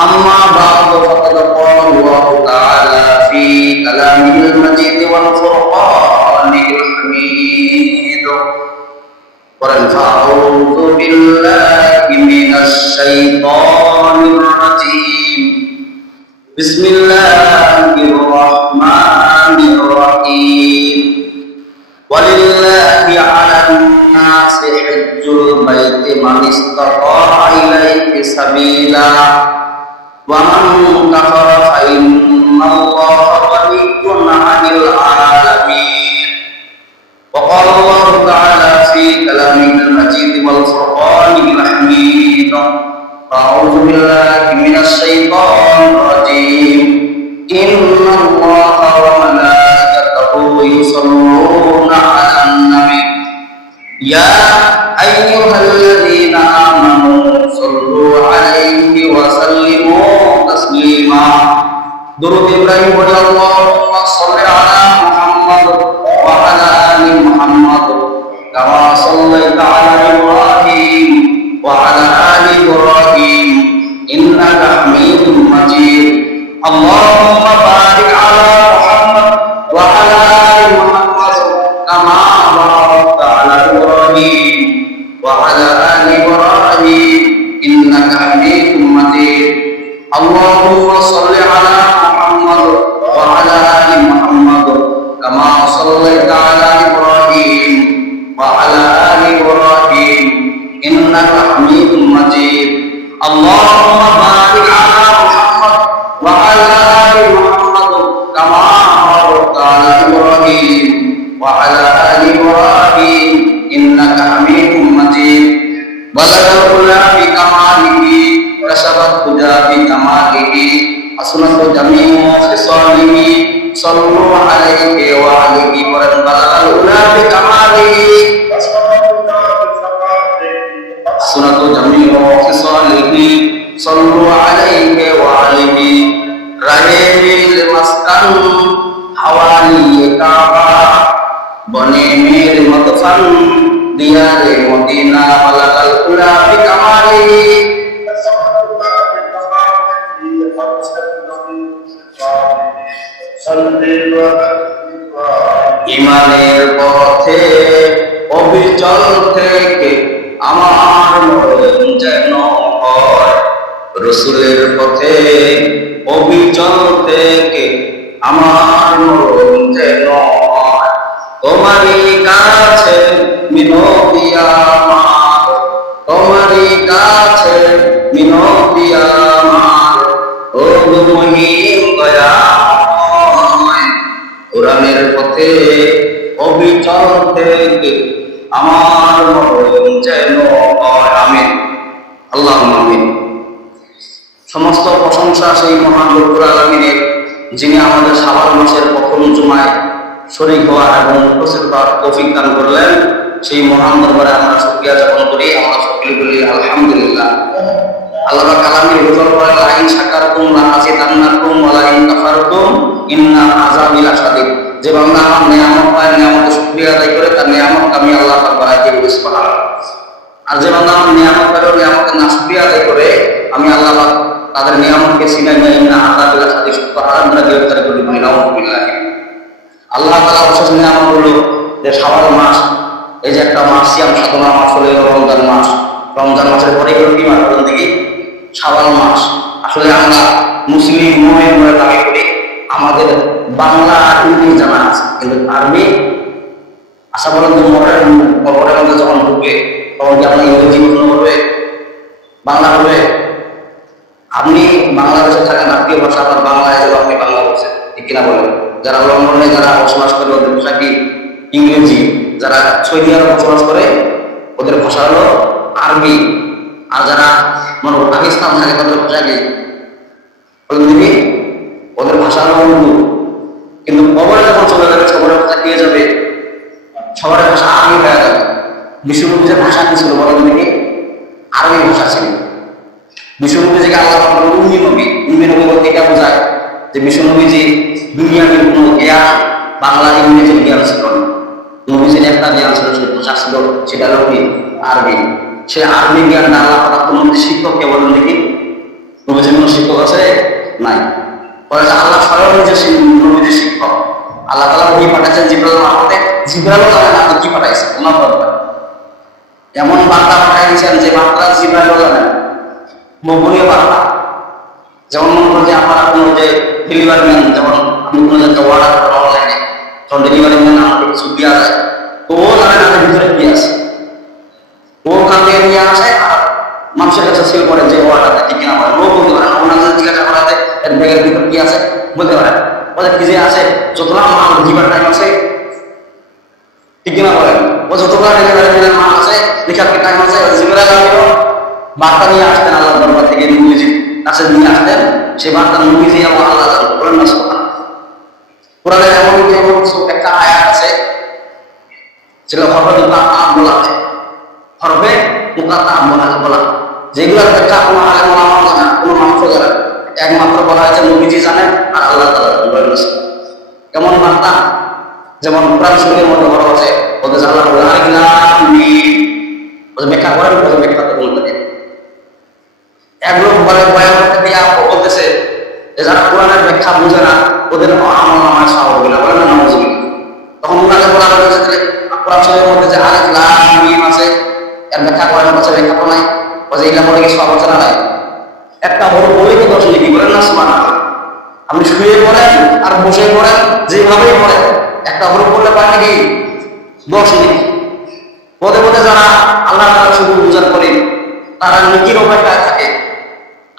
أما بعد فقد قال الله تعالى في كلامه المجيد والفرقان الحميد فأعوذ بالله من الشيطان الرجيم بسم الله الرحمن الرحيم ولله على الناس حج البيت من استطاع إليه سبيلا ومن كفر فإن الله غني عن العالمين وقال الله تعالى في كلامه المجيد والفرقان الحميد أعوذ بالله من الشيطان الرجيم إن الله وملائكته يصلون على النبي يا أيها الذين آمنوا صلوا عليه وسلموا تسليما درود إبراهيم اللهم صل على محمد وعلى آل محمد كما صليت على إبراهيم وعلى آل إبراهيم إنك حميد مجيد اللهم بارك على محمد وعلى آل محمد كما باركت على إبراهيم وعلى آل إبراهيم إنك حميد مجيد اللهم صل على محمد وعلى آل محمد كما صليت على إبراهيم وعلى آل إبراهيم إنك حميد مجيد اللهم بارك على محمد وعلى آل محمد كما باركت على إبراهيم وعلى آل إبراهيم إنك حميد مجيد بلغ العلا بكماله كشف الهدى بكماله حسنت جميع خصاله صلوا عليه وعليه بلغ العلا بكماله حسنت جميع خصاله صلوا عليه وعليه رحيم المسكن حوالي كعبة بني مير مدفن ديار مدينة بلغ العلا بكماله ইমানের পথে অবিচল থেকে আমার মরণ যেন হয় রাসূলের পথে অবিচল থেকে আমার মরণ যেন হয় তোমারই কাছে মিনতি আমার তোমারই কাছে মিনতি আমার ও মহিম দয়া কোরআনের পথে অবিচল থেকে আমার মরণ যেন হয় আমিন আল্লাহুম্মা আমিন। সমস্ত প্রশংসা সেই মহান রব্বুল আলামিনের, যিনি আমাদের শাবান মাসের প্রথম জুমায় শরীক হওয়া এবং উপস্থিত হওয়ার তৌফিক দান করলেন। সেই মহান দরবারে আমরা শুকরিয়া জ্ঞাপন করি, আমরা সকলে বলি আলহামদুলিল্লাহ। আল্লাহ কালামের ভিতর পড়ে লা ইন শাকারতুম লা আযিদান্নাকুম ওয়া লা ইন কাফারতুম ইন্না আযাবি লাশাদীদ। যে বান্দা আমার নিয়ামত পায়, নিয়ামতের শুকরিয়া আদায় করে, তার নিয়ামত আমি আল্লাহ পাক বাড়াইতে বলি সুবহানাল্লাহ। আর যে বান্দা আমার নিয়ামত পায়, নিয়ামতের নাশকরিয়া আদায় করে, আমি আল্লাহ পাক তাদের নিয়ামতকে ছিনাই নিয়ে ইন্না আযাবি লাশাদীদ হারাম করে গ্রেফতার করে বলি নাউযুবিল্লাহ। আল্লাহ তাআলা অশেষ নিয়ামত হলো যে শাওয়াল মাস, এই যে একটা মাস সিয়াম সাধনা মাস হলো রমজান মাস। রমজান মাসের পরে হলো কি মাস বলেন দেখি? শাওয়াল মাস। আসলে আমরা মুসলিম মুমিন বলে দাবি করি, আমাদের বাংলা আর ইংরেজি জানা আছে, কিন্তু আরবি আশা বলেন যে মরের মধ্যে যখন ঢুকবে তখন কি আপনার ইংরেজি প্রশ্ন করবে, বাংলা হবে? আপনি বাংলাদেশে থাকেন, আত্মীয় ভাষা আপনার বাংলায় যাবে, আপনি বাংলা বলছেন, ঠিক কিনা বলেন? যারা লন্ডনে যারা বসবাস করে ওদের ভাষা কি ইংরেজি, যারা সৌদি আরব বসবাস করে ওদের ভাষা হলো আরবি, আর যারা মানে পাকিস্তান থাকে তাদের ভাষা কি বলেন? ওদের ভাষা হলো উর্দু। কিন্তু কবরে যখন চলে যাবে সবার ভাষা পেয়ে যাবে, সবার ভাষা আরবি হয়ে যাবে। বিশ্বনবীর ভাষা কি ছিল বলেন দেখি? আরবি ভাষা ছিল। বিশ্বনবীজিকে আল্লাহ উম্মি নবী, উম্মি নবী বলতে এটা বোঝায় যে বিশ্বনবীজি দুনিয়ার কোনো জ্ঞান বাংলা ইংরেজির জ্ঞান ছিল না। নবীজির একটা জ্ঞান ছিল, সে ভাষা ছিল, সেটা হলো কি আরবি। সে আরবি জ্ঞানটা আল্লাহ তাআলা কোন শিক্ষককে বলেন দেখি? নবীজির কোন শিক্ষক আছে? নাই। বলে যে আল্লাহ স্বয়ং নিজের নবীদের শিক্ষক। আল্লাহ তাআলা ওহী পাঠাচ্ছেন জিবরাইল মারফতে, জিবরাইলও জানে না আপনি কি পাঠাইছেন, ওনার দরকার। এমন বার্তা পাঠাই দিয়েছেন যে বার্তা জিবরাইলও জানে না, গোপনীয় বার্তা। যেমন মনে করেন যে আপনারা কোনো যে ডেলিভারি ম্যান, যেমন আমি কোনো একটা অর্ডার করেন অনলাইনে, তখন ডেলিভারি ম্যান আমাকে কিছু দেওয়া যায়, তো ও জানে না ভিতরে কি আছে, ও ওখান থেকে নিয়ে আসে আর মানুষের কাছে সেল করে যে অর্ডারটা ঠিক কিনা বলে, ও বলতে পারে না, ওনার কাছে জিজ্ঞাসা করাতে এর ব্যাগের ভিতর কি আছে বলতে পারে, ওদের কি যে আছে যতটা মাল দিবার টাইম আছে ঠিক কিনা বলেন, ও যতটা ডেলিভারি ম্যানের মাল আছে দেখার কি টাইম আছে, জিবরাইল আমিও বার্তা নিয়ে আসতেন আল্লাহ দরবার থেকে, নবীজির কাছে নিয়ে আসতেন, সেই বার্তা নবীজি এবং আল্লাহ জানেন, বলেন না সুবহানাল্লাহ। কোরআনে এমন কিছু একটা আয়াত আছে যেগুলো হরফে মুকাত্তাআ বলা হয়, হরফে মুকাত্তাআ বলা, যেগুলো একটা কোনো আলেম ওলামা জানে না, কোনো মানুষও জানে না, একমাত্র বলা হয়েছে নবীজি জানেন আর আল্লাহ তাআলা জানেন। কেমন বার্তা? যেমন কোরআন শরীফের মধ্যে বলা আছে, ওদের আল্লাহ বলে আলিফ লাম মিম, ওদের ব্যাখ্যা করেন, ওদের ব্যাখ্যা তো বলতে দেন। এক লোক বলে বয়ান করতে দিয়া বলতেছে যে যারা কোরআনের ব্যাখ্যা বুঝে না ওদের আমল নামায় সওয়াব হবে না, বলে না নাউজুবিল্লাহ। তখন ওনাকে বলা হয়েছে যে কোরআন শরীফের মধ্যে যে আলিফ লাম মিম আছে এর ব্যাখ্যা করেন, বলছে ব্যাখ্যা তো নাই, বলছে এটা পড়ে কি সওয়াব জানা নাই, একটা বড় বই তো দশ লিখি, বলেন না সুবহানাল্লাহ। আপনি শুয়ে পড়েন আর বসে পড়েন যেভাবেই পড়েন, একটা হরফ পড়লে পারে নাকি 10 লিখি। পদে পদে যারা আল্লাহ তাআলা শুধু বুঝার করে তারা নেকির অপেক্ষায় থাকে,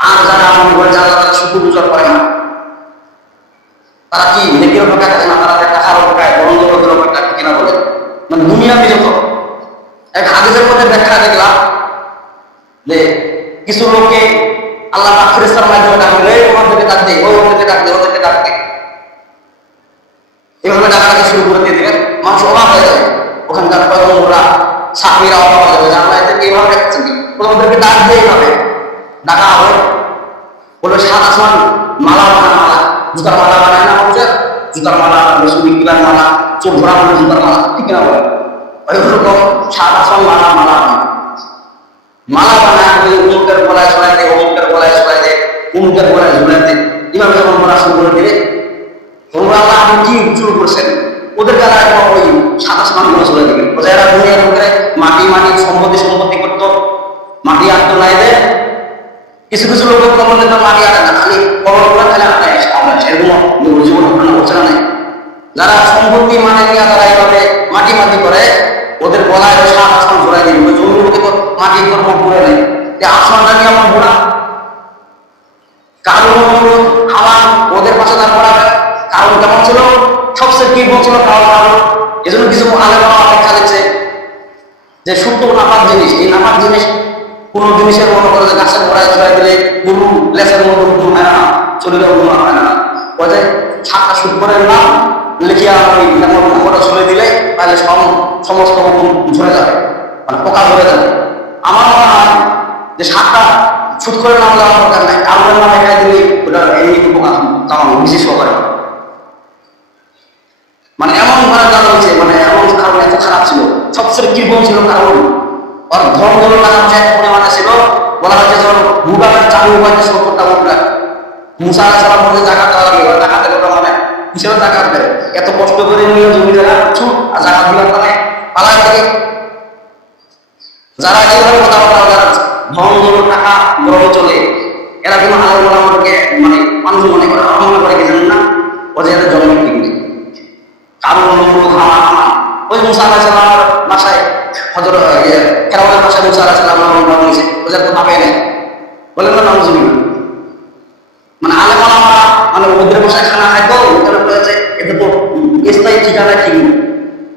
আর যারা মনে করে যারা তারা শুধু বুঝার করে না তারা কি নেকির অপেক্ষায় থাকে না, তারা টাকার অপেক্ষায়, বরঞ্জের অপেক্ষায় কিনা বলে, মানে দুনিয়া বিরত। এক হাদিসের মধ্যে ব্যাখ্যা দেখলাম যে কিছু লোককে আল্লাহ পাক ফেরেশতার মাধ্যমে ডাকলে ওদেরকে ডাকতে, ওদেরকে ডাকতে, ওদেরকে ডাকতে, এভাবে ডাকাটাকে শুরু করে দিয়ে দিবেন, মানুষ অবাক হয়ে যাবে, ওখানকার পয়গম্বররা সাহাবীরা অবাক হয়ে যাবে যে আল্লাহ এদেরকে এইভাবে ডাকছেন, ওদেরকে ডাক দিয়ে এইভাবে ডাকা হবে। বলবে সাত আসমান মালা বানা, মালা জুতার মালা বানায় না হচ্ছে, জুতার মালা, রসুলিকার মালা, চোখ ধরা মানে জুতার মালা, ঠিক না বলে ওইরকম সাত আসমান মালা মালা মালা বানায় অমুকের গলায় ছড়াই দেয়, অমুকের গলায় ছড়াই দেয়, অমুকের গলায় ঝুলাই দেয়, এভাবে যখন বলা শুরু করে দিলে তোমরা আল্লাহ আপনি কি শুরু করছেন, ওদের দ্বারা একবার ওই সাত আসমান গুলো চলে দেবে। যারা দুনিয়ার মধ্যে মাটি মাটি সম্পত্তি করতো, মাটি আনতো নাইলে কিছু কিছু লোকের কবলে তো মাটি আনে না, খালি কবর করে খালি আটায় এরকম জীবন ঘটনা করছে না। যারা সম্পত্তি মানে নিয়ে তারা এইভাবে মাটি মাটি করে ওদের গলায় সাত আসমান ঘোরাই দিবে, ওই জমির মধ্যে মাটি কর্ম ঘুরে নেয়, আসমানটা নিয়ে আমার ঘোরা কারণ আমার ওদের পাশে দাঁড় করাবে। কারণ কেমন ছিল, সবচেয়ে কি বলছিল কারণ, এই জন্য কিছু আলেমা ব্যাখ্যা দিচ্ছে যে শুদ্ধ নাপাক জিনিস, এই নাপাক জিনিস কোন জিনিসের মনে করে যে গাছের গোড়ায় ছড়াই দিলে গরু লেসের মতো গুণ হয় না, শরীরে গুণ হয় না, ওই যে সাতটা শুক্রের নাম লিখিয়া ওই খবরটা ছড়ে দিলে তাহলে সমস্ত হুকুম ঝরে যাবে, মানে পোকা ধরে যাবে। আমার মনে হয় যে সাতটা শুক্রের নাম দেওয়ার দরকার নাই, কারণের নাম এখানে দিলে ওটা এই পোকা তেমন বিশেষ করে, মানে এমন ভাবে জানা হয়েছে, মানে এমন কারণ এত খারাপ ছিল, সবচেয়ে কৃপণ ছিল কারণ ওর ধন গুলো টাকা পয়সা এত পরিমাণে ছিল, বলা হচ্ছে যখন ভূভাগের চালু উপায়তে 70টা মুদ্রা মুসা আলাইহিস সালাম বলে জাকাত দেওয়া লাগে, ওরা টাকা দেবে মানে কিসের টাকা দেয়, এত কষ্ট করে নিয়ে জমি জায়গা কিছু আর জাকাত দিবার মানে পালায় থেকে যারা এইভাবে কথাবার্তা যারা ধন গুলো টাকা গরমে চলে, এরা কিন্তু আলাদা আমাদেরকে মানে মানুষ মনে করে, মনে করে কি জানেন না, ও যে এদের জন্মের ঠিক নেই, কারণ ওই মুসা আলাইহিস সালামের বাসায় হযরত ফেরাউনের বাসায় মুসা আলাইহিস সালাম নিয়েছে, ওদের তো পাবে নাই, বলেন না নাউজুবিল্লাহ। মানে আলেম ওলামারা মানে ওদের বাসায় খানা খাইতো, ওখানে বলেছে এটা তো স্থায়ী ঠিকানা ঠিক নেই,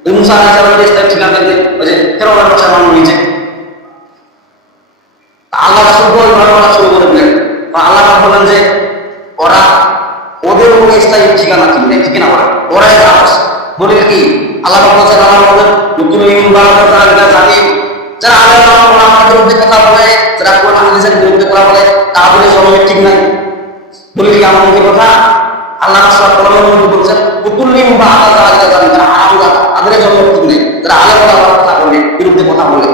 ওই মুসা আলাইহিস সালামের স্থায়ী ঠিকানা নেই, ওই যে ফেরাউনের বাসায় মানুষ নিয়েছে। আল্লাহ রাসূল ওইভাবে বলা শুরু করে দিলেন, আল্লাহ বললেন যে ওরা ওদের কোনো স্থায়ী ঠিকানা ঠিক নেই, ঠিক না ওরাই বলে কি আল্লাহ বলছেন আমাদের নতুন জানি যারা আল্লাহ আমাদের বিরুদ্ধে কথা বলে, যারা কোরআন হাদিসের বিরুদ্ধে কথা বলে তাদের জন্মের ঠিক নাই, বলি কি আমার মুখে কথা আল্লাহ কোরআনের মধ্যে বলছেন কুতুল্লিম বা আল্লাহ জানেন যারা আল্লাহ তাদের জন্মের ঠিক নেই, যারা আল্লাহ কথা বলে বিরুদ্ধে কথা বলে,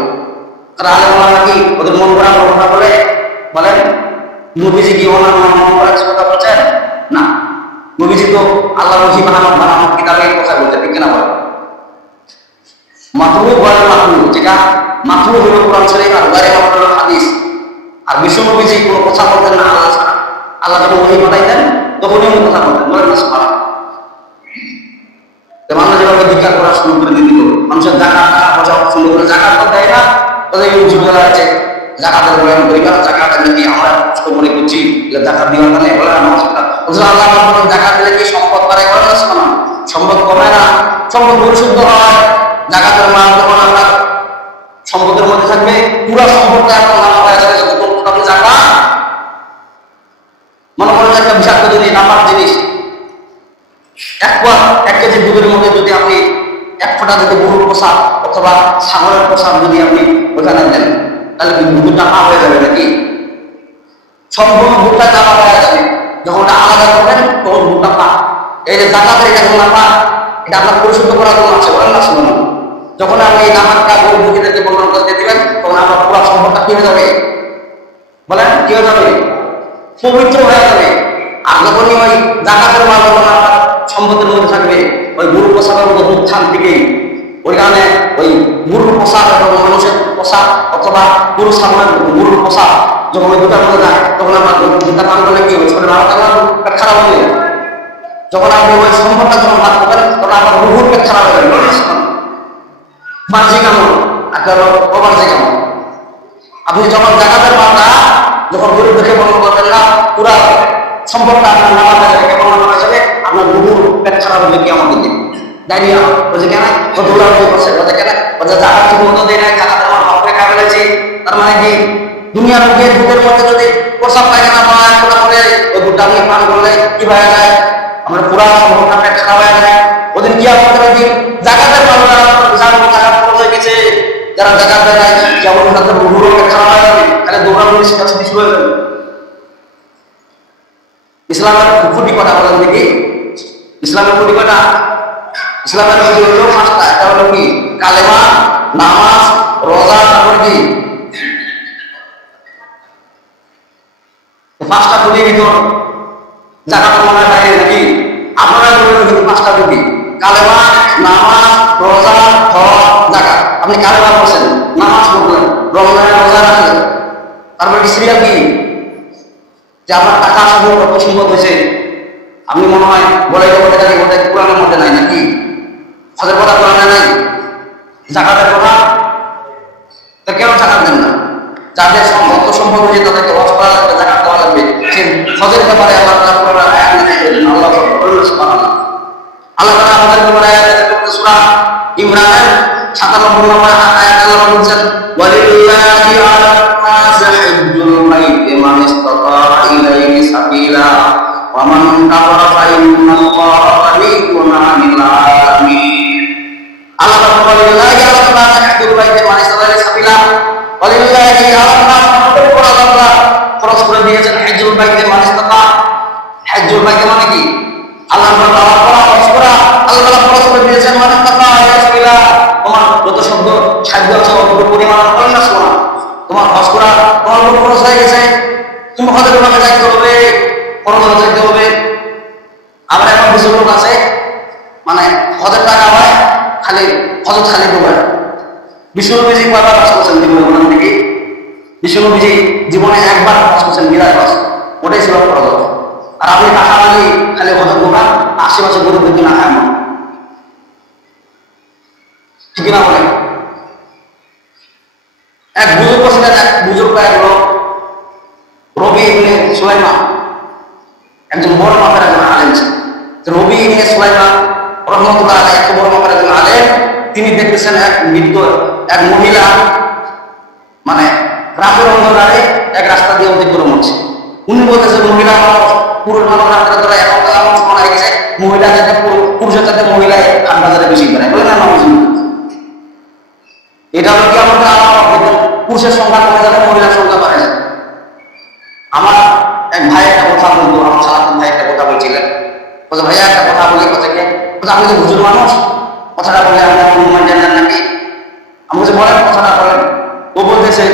তারা আল্লাহ নাকি ওদের মন করা কথা বলে বলেন নবীজি কি ওনার কথা বলছেন না, নবীজি তো আল্লাহ রহি বানানো কিতাবে কথা বলতে ঠিক কিনা বলে। মাতলুব বলে মাতলুব, যেটা মাতলুব হলো কোরআন শরীফ আর গায়রে মাতলুব হলো হাদিস। আর বিশ্ব নবীজি কোনো কথা বলতেন না আল্লাহ ছাড়া। আল্লাহ যখন ওহী পাঠাইতেন তখনই উনি কথা বলতেন, বলেন না সুবহানাল্লাহ। মানুষ যেভাবে ভিক্ষা করা শুরু করে দিত, মানুষের জাকাত টাকা পয়সা শুরু করে, জাকাত তো দেয় না, তাদের যুবকেরা আছে জাকাতের বয়ান করি না, জাকাত নাকি আমরা কষ্ট করে করছি, জাকাত দেওয়ার কারণে বলে না নমস্কার। আল্লাহ জাকাত দিলে কি সম্পদ বাড়ে, বলে না সুবহানাল্লাহ। সম্পদ কমায় না, সম্পদ পরিশুদ্ধ হয়। জাকাতের মাল যখন আমরা সম্পদের মধ্যে থাকবে, পুরো সম্পদটা এখন নামা হয়ে যাবে। যতক্ষণ আপনি জাকাত মনে করেন একটা বিষাক্ত জিনিস, নাপাক জিনিস, এক কেজি দুধের মধ্যে যদি আপনি এক ফোঁটা যদি গরুর পোশাক অথবা ছাগলের পোশাক যদি আপনি ওখানে দেন, তাহলে কি দুধটা পা হয়ে যাবে নাকি? সম্পূর্ণ দুধটা চাপা হয়ে যাবে। যখন ওটা আলাদা করবেন তখন দুধটা পা। এই যে জাকাতের এটা কোনো পা, এটা আপনার পরিশুদ্ধ করার জন্য আছে, বলেন না শুনুন। যখন আপনি এই নামাজটা গরু মুরগিদেরকে বর্ণন করতে দিবেন, তখন আপনার পুরো সম্পদটা কি হয়ে যাবে, বলেন কি হয়ে যাবে, পবিত্র হয়ে যাবে। আর যখনই ওই জাকাতের মাল যখন আপনার সম্পদের মধ্যে থাকবে, ওই গরুর পোশাকের মধ্যে দুধ থান থেকে ওইখানে ওই গরুর পোশাক এবং মানুষের পোশাক অথবা গরু ছাগলের গরুর পোশাক যখন ওই দুটার মধ্যে যায়, তখন আমার দুটা পান করলে কি হবে, শরীর ভালো থাকবে, পেট খারাপ হবে। যখন আপনি ওই সম্পদটা যখন ভাগ করবেন, তখন আপনার রুহুর পেট খারাপ হয়ে যাবে। বাহ্যিক আমল একটা হলো অবাহ্যিক আমল। আপনি যখন জাকাতের মালটা যখন গরু দেখে বন্ধ করবেন না, পুরা সম্পদটা আপনার নামা হয়ে যাবে, কেমন নামা হয়ে যাবে, আপনার রুহুর পেট খারাপ হবে কি আমাদের দিন ডায়রিয়া বলছে কেন, ও দৌড়াদৌড়ি করছে, বলছে কেন, বলছে জাকাত ঠিক মতো দেয় নাই, জাকাতের মাল ভাগ করে খাওয়া ফেলেছি। তার মানে কি দুনিয়ার রোগের দুধের মধ্যে যদি প্রসাব পায়খানা পায় করে ওই দুধটা আপনি পান করলে কি হয়ে যায়, আমরা পুরা সম্পদটা পেট খারাপ হয়ে যায়। ওদিন কি আপনাদের দিন জাকাতের মালটা জাকাত করে গেছে, যারা জাকাত দেয় নাই যেমন তাদের রুহুর পেট খারাপ হয়ে যাবে, তাহলে দৌড়াদৌড়ি কাছে শুরু হয়ে যাবে। ইসলামের ফুটি কটা বলেন দেখি, ইসলামের ফুটি কটা? ইসলামের ফুটি হলো পাঁচটা। একটা হলো কি কালেমা, নামাজ, রোজা, তারপর কি পাঁচটা ফুটি ভিতর জাকাতের মালের বাইরে নাকি? আপনারা বলবেন কিন্তু পাঁচটা ফুটি কালেমা, নামাজ, রোজা, হজ, জাকাত। আপনি কালেমা পড়ছেন, নামাজ পড়লেন, রমজানের রোজা রাখলেন, তারপর কি সিরিয়াল কি যে আপনার টাকা আসা কত সম্পদ হয়েছে, আপনি মনে হয় বলে কোরআনের মধ্যে নাই নাকি? হজের কথা কোরআনে নাই, জাকাতের কথা, তো কেন জাকাত দেন না? যাদের অর্থ সম্পদ হয়েছে তাদেরকে হজ করা লাগবে, জাকাত দেওয়া লাগবে। সে হজের ব্যাপারে আল্লাহ আল্লাহ তাআলা আমাদের ব্যাপারে আয়াত করতে সূরা ইমরানের 97 নম্বর আয়াত আল্লাহ বলেছেন, ওয়ালিল্লাহি আলা নাসি হিজ্জুল বাইতি মান ইসতাতা ইলাইহি সাবিলা ওয়া মান কাফারা ফা ইন্নাল্লাহা গানিয়্যুন 'আনিল আলামিন। আল্লাহ তাআলা বলেন, ওয়ালিল্লাহি আলা নাসি হিজ্জুল বাইতি মান ইসতাতা ইলাইহি সাবিলা, ওয়ালিল্লাহি আলা নাসি আমাদের উপর আল্লাহ ফরজ করে দিয়েছেন হিজ্জুল বাইতি মান ইসতাতা। হিজ্জুল বাইতি মানে কি? আল্লাহ তাআলা ফরজ করা, আল্লাহ তাআলা ফরজ করে দিয়েছেন মান ইসতাতা ইলাইহি সাবিলা। তোমার যত শব্দ সাধ্য আছে অত পরিমাণ করেন না শোনা, তোমার হজ করা তোমার উপর খরচ হয়ে গেছে, তুমি হজের ভাবে যাইতে হবে, খরচ যাইতে হবে। আবার এখন কিছু লোক আছে মানে হজের টাকা হয় খালি হজত খালি ডুবায়। বিশ্বনবীজি কয়বার হজ করছেন জীবনে বলেন দেখি? বিশ্বনবীজি জীবনে একবার হজ করছেন, বিরাট হজ, ওটাই ছিল খরচ। আর আপনি টাকা লাগি খালি হজত ডোবান, আশেপাশে গরু কিন্তু না খায়, ঠিক না বলেন? এক বুজুর্গ ছিলেন, এক বুজুর্গ এক লোক রবি ইবনে সুলাইমান, একজন বড় মাপের একজন আলেম ছিলেন। রবি ইবনে সুলাইমান রাহমাতুল্লাহ আলাইহি এত বড় মাপের একজন আলেম, তিনি দেখতেছেন এক বৃদ্ধ এক মহিলা মানে রাতের অন্ধকারে এক রাস্তা দিয়ে অতিক্রম হচ্ছে। উনি বলতেছেন মহিলা পুরুষ মানুষ রাস্তার দ্বারা এখন এমন সময় হয়ে গেছে, মহিলা যাতে পুরুষের সাথে মহিলায় হাট বাজারে বেশি করে বলে না মানুষ। এটা হলো কি আমাদের আলাদা, পুরুষের সংখ্যা কমে যাবে, মহিলার সংখ্যা বাড়ে যাবে। আমার এক ভাই একটা কথা বলতো, আমার সালাতুল ভাই একটা কথা বলছিলেন, বলছে ভাইয়া একটা কথা বলি, কথাকে আপনি তো হুজুর মানুষ, কথাটা বলে আপনি অনুমান জানেন নাকি? আমি বলছি বলেন, কথাটা বলেন। ও বলতেছে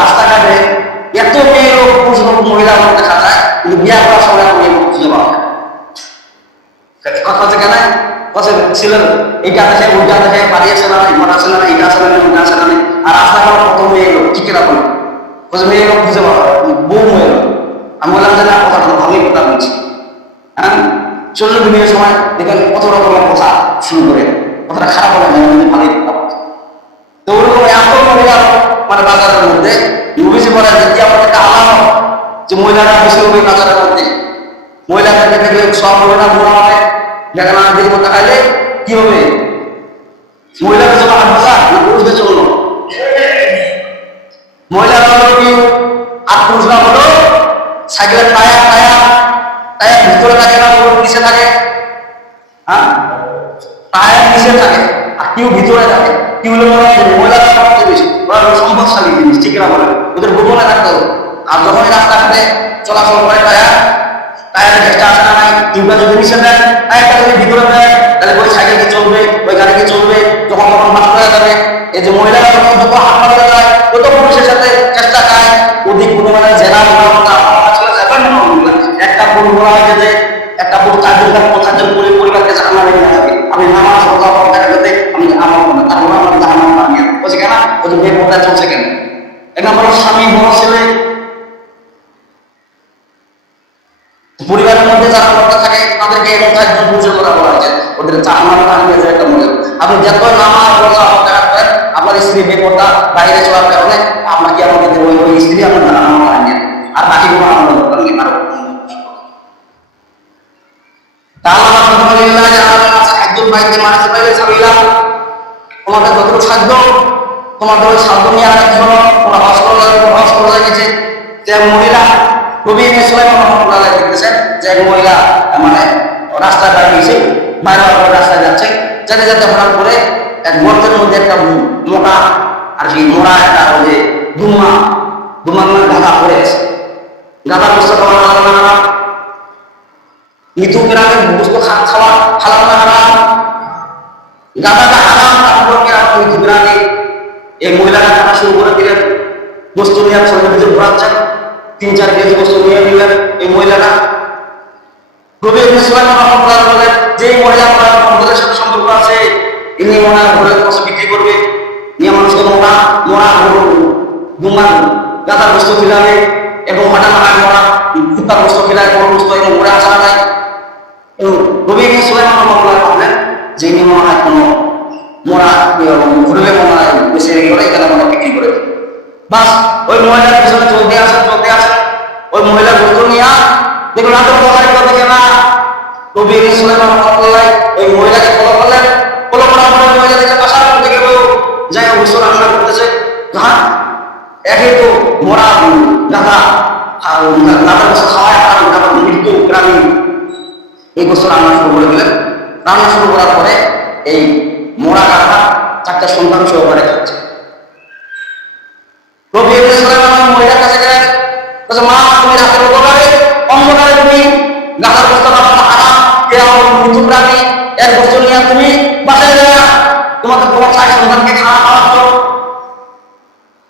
রাস্তাঘাটে এত মেয়ে লোক পুরুষ লোক মহিলা ছিলেন, এইটা দেখে ওইটা দেখে বাড়ি আসে না, ঘর আসে না, এইটা আসে না, ওইটা আসে না, আর রাস্তাঘাট কত মেয়ে লোক টিকে রাখুন, বলছে মেয়ে লোক খুঁজে পাওয়া বউ মেয়ে লোক। আমি বললাম যে না, কথাটা তো ভালোই কথা বলছি। হ্যাঁ, চলুন বিভিন্ন সময় দেখেন কত রকমের কথা শুরু করে, কথাটা খারাপ হবে না, ভালোই কথা বলছে। তো ওরকম এত মহিলা মানে বাজারের মধ্যে নবীজি বলেন যে কিয়ামতের একটা আলামত যে মহিলারা বেশি হবে বাজারের মধ্যে। মহিলাদেরকে দেখলে সব হবে না, গুণা হবে, দেখা না দিকে তাকাইলে কি হবে? মহিলাদের জন্য হাট বাজার না পুরুষদের জন্য? মহিলারা হলো কি আর পুরুষরা হলো সাইকেলের টায়ার টায়ার টায়ার ভিতরে থাকে না, নিচে থাকে? হ্যাঁ, টায়ার নিচে থাকে আর কেউ ভিতরে থাকে। কি হলো মহিলারা সবচেয়ে বেশি, ওরা সম্পদশালী জিনিস, ঠিক না বলে ওদের গোপনে থাকতে হবে। আর যখনই রাস্তাঘাটে চলাচল করে টায়ারের চেষ্টা আসে না নাই, টিউবটা যদি নিচে দেয়, টায়ারটা যদি ভিতরে দেয়, তাহলে ওই সাইকেল কি চলবে, ওই গাড়ি কি চলবে, যখন তখন বাস করা যাবে। এই যে মহিলারা যখন যত হাত মারতে যায়, তত পুরুষের সাথে চেষ্টা খায়, ওদিক কোনো মানে জেলা একটা পুরুষ বলা হয়েছে যে একটা পুরুষ চারজন পরিবারকে জানা নিয়ে যাবে। আমি নামাজ দেখাতে আমি আমার মনে তার মনে আমার জানা নিয়ে বলছে কেন, ওই যে বেপরদা চলছে কেন? এক নম্বর স্বামী, বড় ছেলে, পরিবারের মধ্যে যারা কর্তা থাকে তাদেরকে এরকম চারজন পুরুষের কথা বলা হয়েছে, ওদের চাকমার কাহিনী আছে একটা মনে। আপনি যত নামাজ রোজা দেখা করেন, আপনার স্ত্রী বেপরদা বাইরে চলার কারণে আপনাকে আমাদের ওই স্ত্রী আপনার জানা কাহিনী, আর বাকি কোনো আমাদের দরকার নেই। একজন বাড়িতে মানুষের বাইরে ছাড়িলাম, তোমাদের যতটুকু সাধ্য, তোমাদের ওই সাধ্য নিয়ে আসার জন্য তোমরা হজ করা গেছে। যে মহিলা নবী সুলাইমান রাহমাতুল্লাহ দেখতেছেন যে এক মহিলা মানে রাস্তায় দাঁড়িয়েছে, বাইরে রাস্তায় যাচ্ছে, যেতে যেতে হঠাৎ করে এক গর্তের মধ্যে একটা মোটা আর কি মোড়া একটা ওই যে দুমা গাঁদা পড়ে আছে। গাঁদা বস্তু খাওয়া মৃত্যু কেরামের বস্তু খাওয়া হালাল না হারাম? গাঁদাটা হারাম, তারপর কেরাম মৃত্যু কেরামে এই মহিলাটা খাওয়া শুরু করে দিলেন, বস্তু নিয়ে শরীরের ভিতরে ঘোরাচ্ছেন, 3-4 কেজি বস্তু নিয়ে নিলেন এই মহিলাটা। নবী সুলাইমান রাহমাতুল্লাহ বলেন যে মহিলা আমাদের সাথে সম্পর্ক আছে, ইনি মনে হয় ঘরের বস্তু বিক্রি করবে, নিয়ে মানুষকে মোড়া দুমা গাঁদার বস্তু খিলাবে এবং হাঁটা মোড়া কুত্তার বস্তু খিলায়, কোনো বস্তু এবং ঘুরে আসা নাই। নবী সুলাইমান রাহমাতুল্লাহ বললেন যে ইনি মনে হয় কোনো মোড়া ঘুরবে, মনে হয় বেশি করে এখানে মনে বিক্রি করে। বাস ওই মহিলার পিছনে চলতে আসে ওই মহিলার বস্তু নিয়ে দেখুন রাতের দেখে না। নবী সুলাইমান রাহমাতুল্লাহ ওই মহিলাকে ফলো করলেন, ফলো করার পরে মহিলা দেখে বাসার মধ্যে গেল, যাই অবশ্য রান্না করতেছে। হ্যাঁ, একে তো মোড়া গাঁদা গাঁদার বস্তু খাওয়ায় আর গাঁদার মৃত্যু গ্রামীণ এই বছর রান্না শুরু করে দিলেন। রান্না শুরু করার পরে এই মোড়া গাঁদা 4টা সন্তান সহকারে খাচ্ছে। নবী সুলাইমান মহিলার কাছে গেলেন, বলছে মা তুমি রাতের অন্ধকারে তুমি গাঁদার বস্তু বানানো হারাম, মৃত্যু প্রাণী এর বস্তু নিয়ে তুমি বাসায় যাও, তোমাদের তোমার 4 সন্তানকে খাওয়াচ্ছ।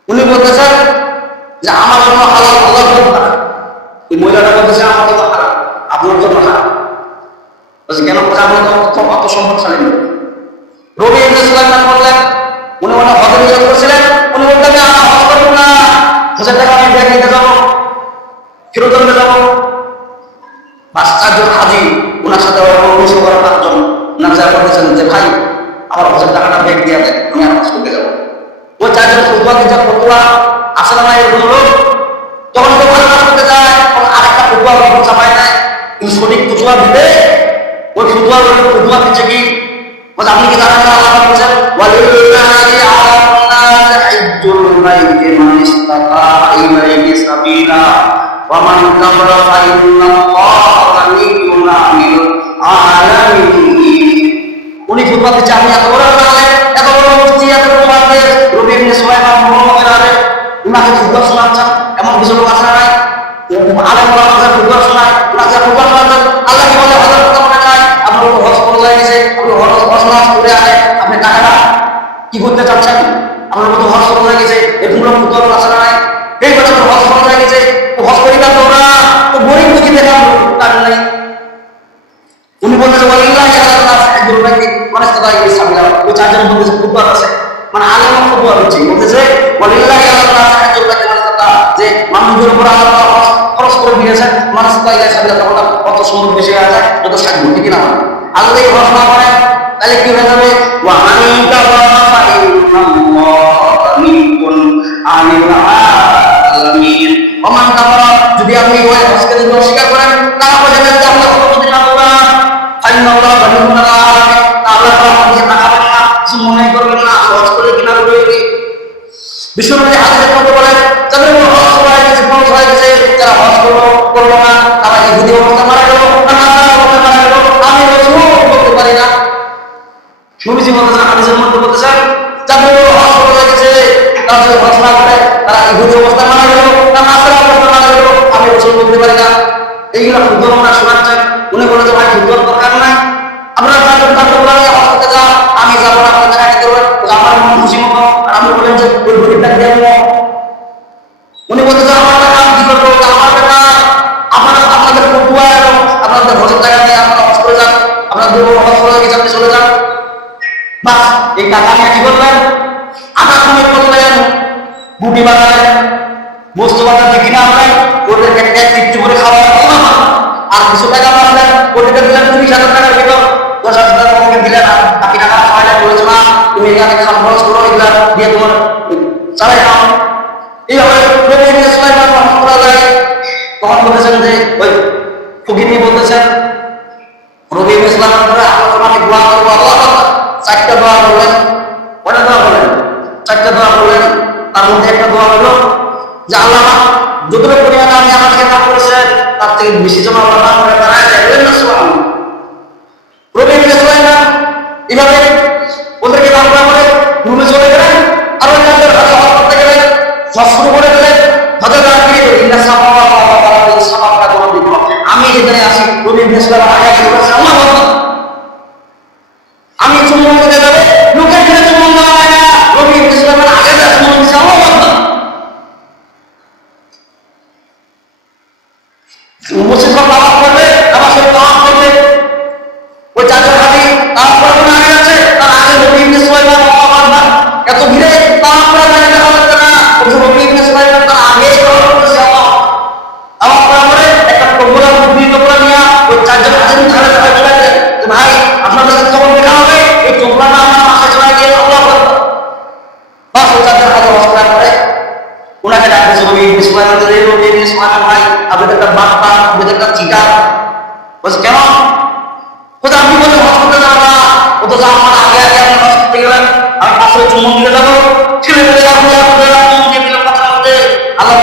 উনি বলতেছেন যে আমার জন্য হালাল, আল্লাহর জন্য হারাম। এই মহিলাটা বলতেছে আমার জন্য হারাম, আপনার জন্য হারাম। বলছে কেন? আপনি তো অত সম্পদশালী নয়। নবী সুলাইমান বললেন, উনি মনে হজের নিয়োগ করছিলেন, উনি বলতেন আমার হজ করবো না, হজের টাকা আমি ব্যাগ নিতে যাবো, ফেরত আনতে যাবো। 5-4 হাজি ওনার সাথে অনুষ্ঠ করা 5 জন ওনার যা বলতেছেন যে ভাই আমার হজের টাকাটা ব্যাগ দিয়ে দেয়, আমি আর হজ করতে যাবো। ওই 4 জন ফতুয়া আসে না এরকম লোক, যখন কেউ ভালো করতে যায় তখন আরেকটা ফতুয়া চাপাই দেয়, কিন্তু সঠিক ফতুয়া দিতে ওই ফতুয়া দিচ্ছে কি? আপনি কি জানেন না আল্লাহ বলেছেন ওয়ালিল্লাহি আলান নাস হিজ্জুল বাইতি মান ইসতাতা ইলাইহি সাবিলা ওয়া মান কাফারা ফা ইন্নাল্লাহা গানিয়্যুন আনিল আলামিন। উনি ফতোয়া দিচ্ছে আপনি এত বড় আলেম, এত বড় মুফতি, এত বড় মুহাদ্দিস, নবী সুলাইমান মুহাম্মদের আলেম, উনাকে ফতোয়া শোনাচ্ছেন, এমন কিছু লোক আছে না নাই? আলেম ওলামাদের ফতোয়া শোনায়, উনাকে ফতোয়া শোনাচ্ছেন। আল্লাহ কি বলে হযরত কথা মনে নাই? আপনার হজ ফরজ হয়ে গেছে, আপনি হজ নামাজ পড়ে আসে, আপনি টাকাটা কি করতে চাচ্ছেন? আপনার মতো হজ ফরজ হয়ে গেছে, এরকম লোক ফতোয়া আছে না নাই? এই বছর হজ ফরজ হয়ে গেছে, তো হজ করি না তোমরা, তো গরিব দুঃখী দেখা তার নাই। উনি বলতেছে ওয়ালিল্লাহি আলান নাস হিজ্জুল বাইতি, বলতেছে ফুটবল আছে, মানে আলেম ফুটবল হচ্ছে বলতেছে ওয়ালিল্লাহি আল্লাহ হাজ্জুল বাইতি মান ইসতাতা, যে মানুষের উপর আল্লাহ খরচ করে দিয়েছে, মানুষ তাইলে সাবিলা তখন কত সুন্দর বেশি হয়ে যায়, যত সাধ্য ঠিক না হয়। আল্লাহ এই খরচ না করে তাহলে কি হয়ে যাবে? ওয়া আনতা ওয়া ফাইন্নাল্লাহা মিনকুম আনিল আলামিন। ওমান কাফারা, যদি আপনি ওই হজকে যদি অস্বীকার করেন, তাহলে বোঝা যাবে যে আল্লাহ কতদিন আল্লাহ ফাইন্নাল্লাহা গানিয়্যুন আলামিন, আল্লাহ আপনাকে টাকা পাবেন না, কিছু মনে করবেন না, হজ করে কিনা করে বিশ্বনবী হাদিসের মধ্যে বলেন, যাদের হজ করা গেছে, ফরজ হয়ে গেছে, যারা হজ করলো না, তারা ইহুদি অবস্থা মারা গেল, নাসারা অবস্থা মারা গেল, আমি রাসূল বলতে পারি না। নবীজি বলেছেন, হাদিসের মধ্যে বলেছেন, যাদের হজ করা গেছে, তারা যদি হজ না করে, তারা ইহুদি অবস্থা মারা গেল, নাসারা অবস্থা মারা গেল, আমি রাসূল বলতে পারি না। এইগুলা ফুটবল আমরা শোনাচ্ছেন, উনি বলে যে ভাই ফুটবল দরকার নাই, আপনারা হজ করতে যান, আমি যাবো না, আপনার জায়গায় করবেন, আমার মন খুশি মতো। আর আমি বলেন যে ওই গরিবটা দেবো, উনি বলতে চান আমার টাকা কি করবো, আমার টাকা আপনারা আপনাদের পড়ুয়া এবং আপনাদের হজের টাকা নিয়ে আপনারা হজ করে যান, আপনাদের হজ করে গেছে, আপনি চলে যান, বাস এই টাকা নিয়ে কি করবেন? আটা সময় করলেন, বুটি বানালেন, বস্তু বাজার কিনে আনলেন, ওদের একটু করে খাওয়া আর কিছু টাকা বাঁচলেন, ওদেরকে দিলেন 30,000 টাকার বেতন, 10,000 টাকা তোমাকে দিলেন, আর বাকি টাকা সবাই বলেছো না তুমি এখানে খাম খরচ করো, এগুলা দিয়ে তোমার চালাই নাও। এইভাবে করা যায়। তখন বলেছেন যে ওই ফকিনি বলতেছেন, রবি ইসলাম তোমাকে দোয়া করবো, চারটা দোয়া করলেন, কয়টা দোয়া করলেন? চারটা দোয়া করলেন। তার মধ্যে একটা দোয়া হলো যে আল্লাহ যতটা পরিমাণে আপনি আমাকে দান করেছেন তার থেকে বেশি জমা আল্লাহ করে দাঁড়ায় যায়, রবি ইসলাম এভাবে ওদেরকে দান করা করে রুমে চলে গেলেন, আর ওই তাদের হাতে হজ করতে গেলেন, হজ শুরু করে দিলেন, হজের দ্বারা ফিরে গেলেন, আমি এখানে আসি, রবি ইসলাম আমি চুম্বন দিতে যাবে, লোকের ঘরে চুম্বন দেওয়া হয় না, রবি ইসলামের আগে যা চুম্বন দিচ্ছে মুসিবত তাওয়াফ করবে, আমার সাথে তাওয়াফ করবে, ওই চাচা ভাবি তাওয়াফ করবে না, আগে আছে তার আগে রবি ইবনে সুলাইমান আল্লাহু এত ভিড়ে তাওয়াফ করা যায় না, হচ্ছে না, ওই রবি ইবনে সুলাইমান তার আগে তাওয়াফ করছে, তাওয়াফ করার পরে একটা টুকরা বুদ্ধি টুকরা নিয়ে ওই চারজন হাজির ধারে ধারে চলে যায়, ভাই আপনাদের কাছে খবর দেখা হবে, এই টুকরাটা আমার মাথায় চলে গিয়ে আল্লাহ আকবার, বাস ওই চারজন হাজির হজ করার পরে ওনাকে ডাকতেছে রবি ইবনে সুলাইমান, রবি ইবনে সুলাইমান ভাই আপনাদের একটা বাপ্পা, আপনাদের একটা চিকার, বলছে কেন? কোথাও আপনি বলে হজ করতে যাবো না, ও তো যাওয়ার আগে আগে আপনি হজ করতে গেলেন, আমি পাশে চুম্বন দিতে যাবো, ছেলে মেয়ে যাবো চুম্বন দিয়ে দিলাম কথার মধ্যে, আল্লাহ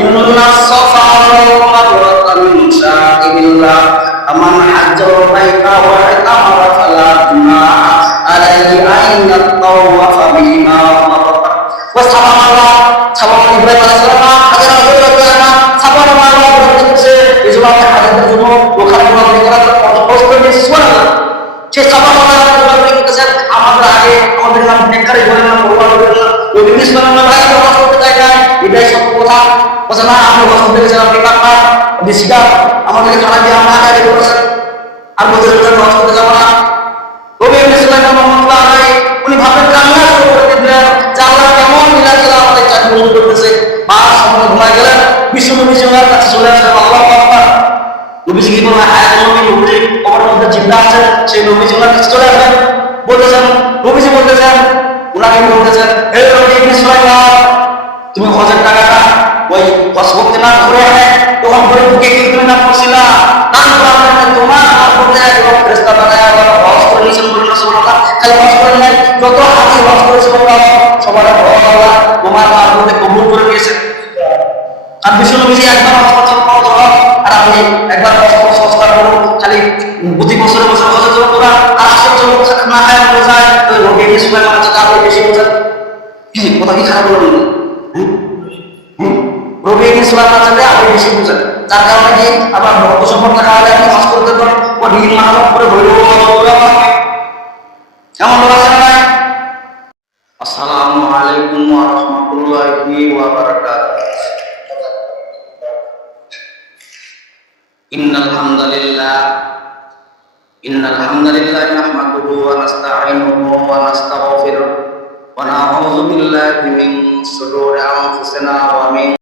ইন্না সাফা ওয়াল মারওয়াতা মিন শাআইরিল্লাহ আমান হাজ্জাল বাইতা ওয়া তামারা ফালা গুনাহা আলাইহি আন ইয়াতাওয়াফা বিহিমা ওয়া সাফা মারওয়া, সাফা ইব্রাহিম আলাইহিস সালাম হাজার হাজার লোক সাফা মারওয়া করতেছে, এই জন্য আপনি হাজারদের জন্য ওখানে সে সাফা মারওয়া করতেছেন, আমাদের আগে আমাদের নাম নেককারে বলেন না, বলবা বলেন না, ওই ইসলাম না ভাই হজ করতে চাই না, এটাই সব কথা, বলছে না আপনি হজ করতে গেছেন, আপনি কাকা আপনি শিকার আমাদেরকে খানা দিয়ে আমরা আগে করেছেন, আর বলতে হজ করতে যাবো না। রবি ইসলাম রহমতুল্লাহ আলাইহি উনি ভাবেন কান্না শুরু করে দিলেন যে আল্লাহ কেমন লীলা খেলা আমাদের চাকরি বন্ধ করতেছে, মা সময় ঘুমায় গেলেন, বিশ্বনবী ওনার কাছে চলে আসলেন, আল্লাহু আকবার, নবীজি কি বলেন হায়াত নবী নবীজি কবরের মধ্যে জিন্দা আছেন, সেই নবীজি ওনার কাছে চলে আসবেন, বলতেছেন নবীজি বলতেছেন ওনাকে বলতেছেন, হে রবি ইবনে সুলাইমান তুমি হজের টাকাটা ওই হজ করতে না করে আনে তখন করে বুকে কি তুমি না করছিলা, দান করা তোমার আর করতে এবং ফেরেশতা বানায় হজ করে নিয়েছেন, বলেন না সুবহানাল্লাহ, খালি হজ করেন নাই, যত হাজি হজ করেছে সবার হজ আল্লাহ তোমার মধ্যে কবুল করে নিয়েছেন। আর বিশ্বনবীজি একবার হজ করছেন ফরজ হজ, আর আপনি একবার হজ করুন, খালি প্রতি বছরে বছর হজের জন্য করা, আর আসার জন্য না খায় বোঝায়, ওই রবি ইবনে সুলাইমান আছে তার বেশি বোঝায়, কথা কি খারাপ বলুন, রবি ইবনে সুলাইমান আছে আপনি বেশি বোঝেন, যার কারণে কি আবার ভক্ত সম্পর্ক খাওয়ালে আপনি হজ করতে পারেন, ও নীল মাহরম করে হইল এমন লোক আছে না। আসসালামু আলাইকুম ওয়া রাহমাতুল্লাহি ওয়া বারাকাতুহু। ইন্নাল হামদালিল্লাহ নাহমাদুহু ওয়া নাস্তাঈনুহু ওয়া নাস্তাগফিরুহু ونعوذ بالله من شرور أنفسنا ومن